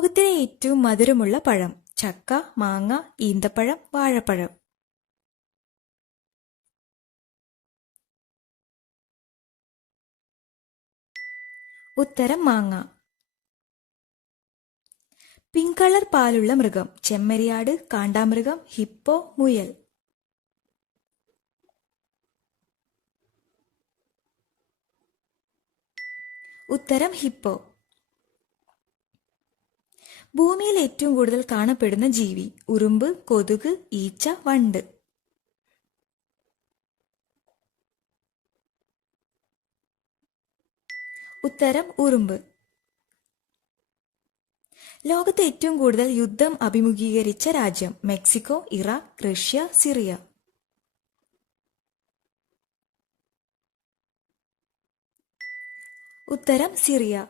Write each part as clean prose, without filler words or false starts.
ലോകത്തിലെ ഏറ്റവും മധുരമുള്ള പഴം. ചക്ക, മാങ്ങ, ഈന്തപ്പഴം, വാഴപ്പഴം. ഉത്തരം മാങ്ങ. പിങ്ക് കളർ പാലുള്ള മൃഗം. ചെമ്മരിയാട്, കാണ്ടാമൃഗം, ഹിപ്പോ, മുയൽ. ഉത്തരം ഹിപ്പോ. ഭൂമിയിൽ ഏറ്റവും കൂടുതൽ കാണപ്പെടുന്ന ജീവി. ഉറുമ്പ്, കൊതുക്, ഈച്ച, വണ്ട്. ഉത്തരം ഉറുമ്പ്. ലോകത്ത് ഏറ്റവും കൂടുതൽ യുദ്ധം അഭിമുഖീകരിച്ച രാജ്യം. Mexico, Iraq, Russia, Syria. ഉത്തരം സിറിയ.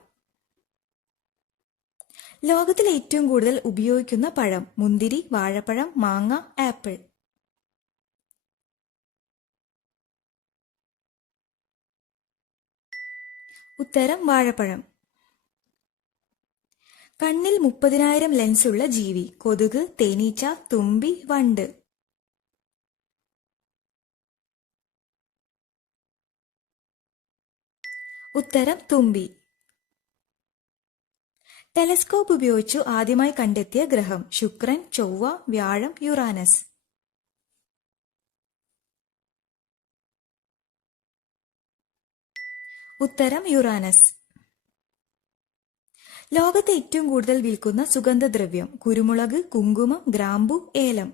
ലോകത്തിൽ ഏറ്റവും കൂടുതൽ ഉപയോഗിക്കുന്ന പഴം. മുന്തിരി, വാഴപ്പഴം, മാങ്ങ, ആപ്പിൾ. ഉത്തരം വാഴപ്പഴം. കണ്ണിൽ 30,000 ലെൻസുള്ള ജീവി. കൊതുക്, തേനീച്ച, തുമ്പി, വണ്ട്. ഉത്തരം തുമ്പി. ടെലസ്കോപ്പ് ഉപയോഗിച്ചു ആദ്യമായി കണ്ടെത്തിയ ഗ്രഹം. ശുക്രൻ, ചൊവ്വ, വ്യാഴം, യുറാനസ്. ഉത്തരം യുറാനസ്. ലോകത്ത് ഏറ്റവും കൂടുതൽ വിൽക്കുന്ന സുഗന്ധദ്രവ്യം. കുരുമുളക്, കുങ്കുമം, ഗ്രാമ്പു, ഏലം.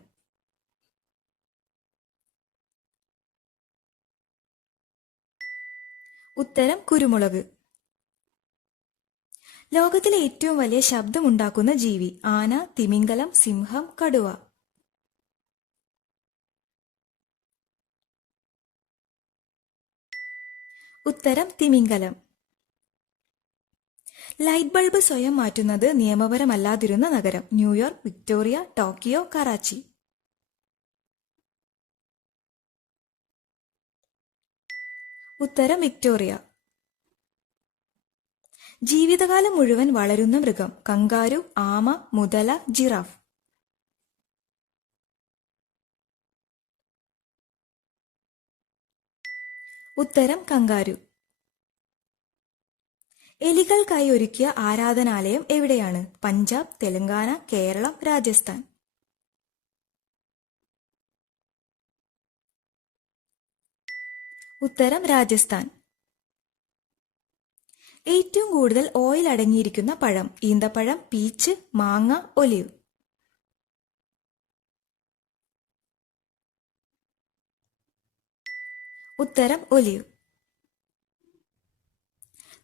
ഉത്തരം കുരുമുളക്. ലോകത്തിലെ ഏറ്റവും വലിയ ശബ്ദമുണ്ടാക്കുന്ന ജീവി. ആന, തിമിംഗലം, സിംഹം, കടുവ. ഉത്തരം തിമിംഗലം. ലൈറ്റ് ബൾബ് സ്വയം മാറ്റുന്നത് നിയമപരമല്ലാതിരുന്ന നഗരം. New York, Victoria, Tokyo, Karachi. ഉത്തരം വിക്ടോറിയ. ജീവിതകാലം മുഴുവൻ വളരുന്ന മൃഗം. കങ്കാരു, ആമ, മുതല, ജിറാഫ്. ഉത്തരം കങ്കാരു. എലികൾക്കായി ഒരുക്കിയ ആരാധനാലയം എവിടെയാണ്? പഞ്ചാബ്, തെലങ്കാന, കേരളം, രാജസ്ഥാൻ. ഉത്തരം രാജസ്ഥാൻ. ഏറ്റവും കൂടുതൽ ഓയിൽ അടങ്ങിയിരിക്കുന്ന പഴം. ഈന്തപ്പഴം, പീച്ച്, മാങ്ങ, ഒലിവ്. ഉത്തരം ഒലിവ്.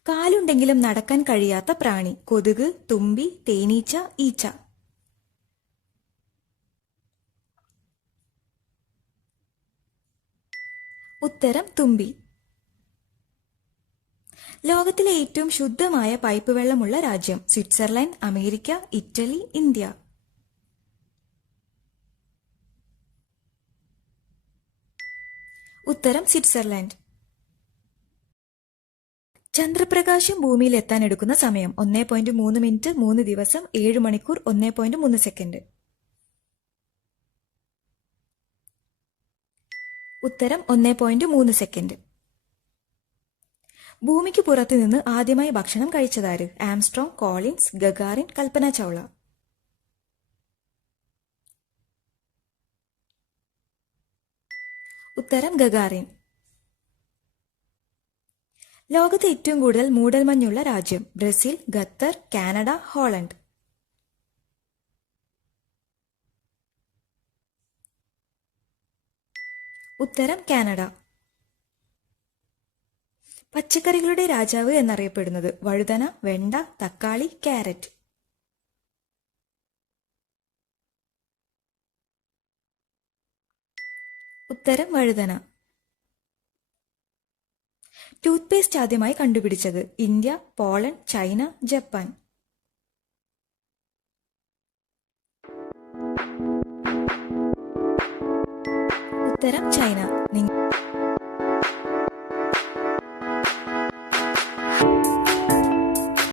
കാലുണ്ടെങ്കിലും നടക്കാൻ കഴിയാത്ത പ്രാണി. കൊതുക്, തുമ്പി, തേനീച്ച, ഈച്ച. ഉത്തരം തുമ്പി. ലോകത്തിലെ ഏറ്റവും ശുദ്ധമായ പൈപ്പ് വെള്ളമുള്ള രാജ്യം. Switzerland, America, Italy, India. ഉത്തരം സ്വിറ്റ്സർലൻഡ്. ചന്ദ്രപ്രകാശം ഭൂമിയിൽ എത്താൻ എടുക്കുന്ന സമയം. 1.3 മിനിറ്റ്, 3 ദിവസം, 7 മണിക്കൂർ, 1.3 സെക്കൻഡ്. ഉത്തരം 1.3 സെക്കൻഡ്. ഭൂമിക്ക് പുറത്തു നിന്ന് ആദ്യമായി ഭക്ഷണം കഴിച്ചതാര്? Armstrong, Collins, Gagarin, Kalpana Chawla. ഉത്തരം ഗഗാറിൻ. ലോകത്ത് ഏറ്റവും കൂടുതൽ മൂടൽമഞ്ഞുള്ള രാജ്യം. Brazil, Qatar, Canada, Holland. ഉത്തരം കാനഡ. പച്ചക്കറികളുടെ രാജാവ് എന്നറിയപ്പെടുന്നത്. വഴുതന, വെണ്ട, തക്കാളി, ക്യാരറ്റ്. ഉത്തരം വഴുതന. ടൂത്ത് പേസ്റ്റ് ആദ്യമായി കണ്ടുപിടിച്ചത്. India, Poland, China, Japan. ഉത്തരം ചൈന.